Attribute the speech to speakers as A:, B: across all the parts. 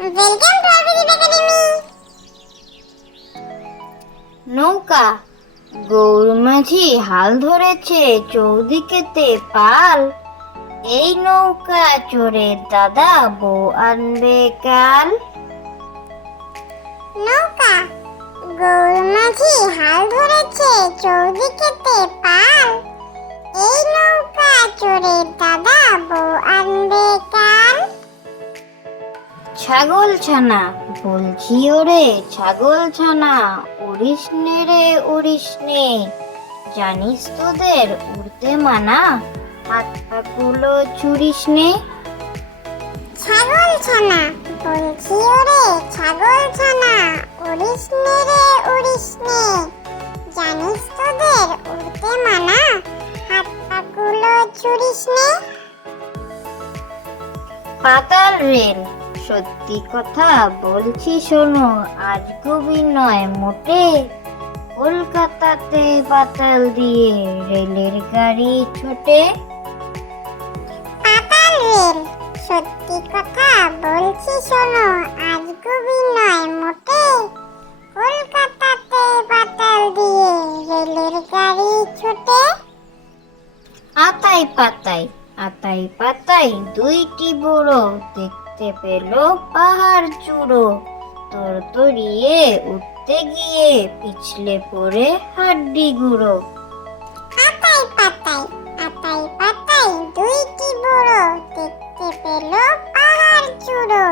A: Welcome to আরবিজি academy
B: নৌকা গৌর মাঝি হাল ধরেছে চৌদিকেতে পাল। এই নৌকা চড়ে দাদা বউ আনবে কাল।
A: নৌকা গৌর মাঝি হাল ধরেছে চৌদিকেতে পাল। এই নৌকা চড়ে দাদা
B: ছাগল ছানা বলছি ওরে ছাগল ছানা উড়িস নে রে উড়িস নে। জানিস তোদের উড়তে মানা হাত পাগুলো ছুরিস নে।
A: ছাগল ছানা বলছি ওরে ছাগল ছানা উড়িস নে রে উড়িস নে। জানিস তোদের উড়তে মানা হাত পাগুলো ছুরিস নে।
B: পাতাল রেল। সত্যি কথা বলছি শোনো আজ কবি নয় মোটে কলকাতাতে পাতাল দিয়ে রেলের গাড়ি ছোটে।
A: পাতাল রেল সত্যি কথা বলছি শোনো আজ কবি নয় মোটে কলকাতাতে পাতাল দিয়ে রেলের গাড়ি ছোটে।
B: আতাই পাতাই আতাই পাতাই দুইটি বুড়ো দেখতে পেল পাহাড় চূড়ো। তোর তরিয়ে উঠতে গিয়ে পিছলে পড়ে হাড্ডি গুঁড়ো।
A: আতাই পাতাই আতাই পাতাই দুইটি বুড়ো? দেখতে পেল পাহাড় চূড়ো।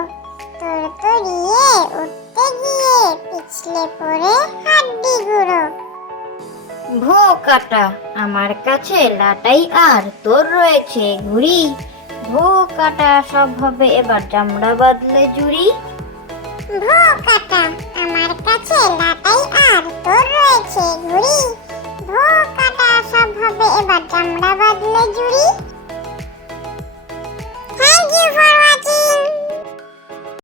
A: তোর তরিয়ে উঠতে গিয়ে পিছলে পড়ে হাড্ডি গুঁড়ো।
B: ভো কাটা আমার কাছে লাটাই আর তোর রয়েছে ঘুড়ি। ভো কাটা সব হবে, এবার চামড়া বাদলে জুড়ি
A: ভো কাটা আমার কাছে লাটাই আর তোর রয়েছে ঘুড়ি ভো কাটা সব হবে, এবার চামড়া বাদলে জুড়ি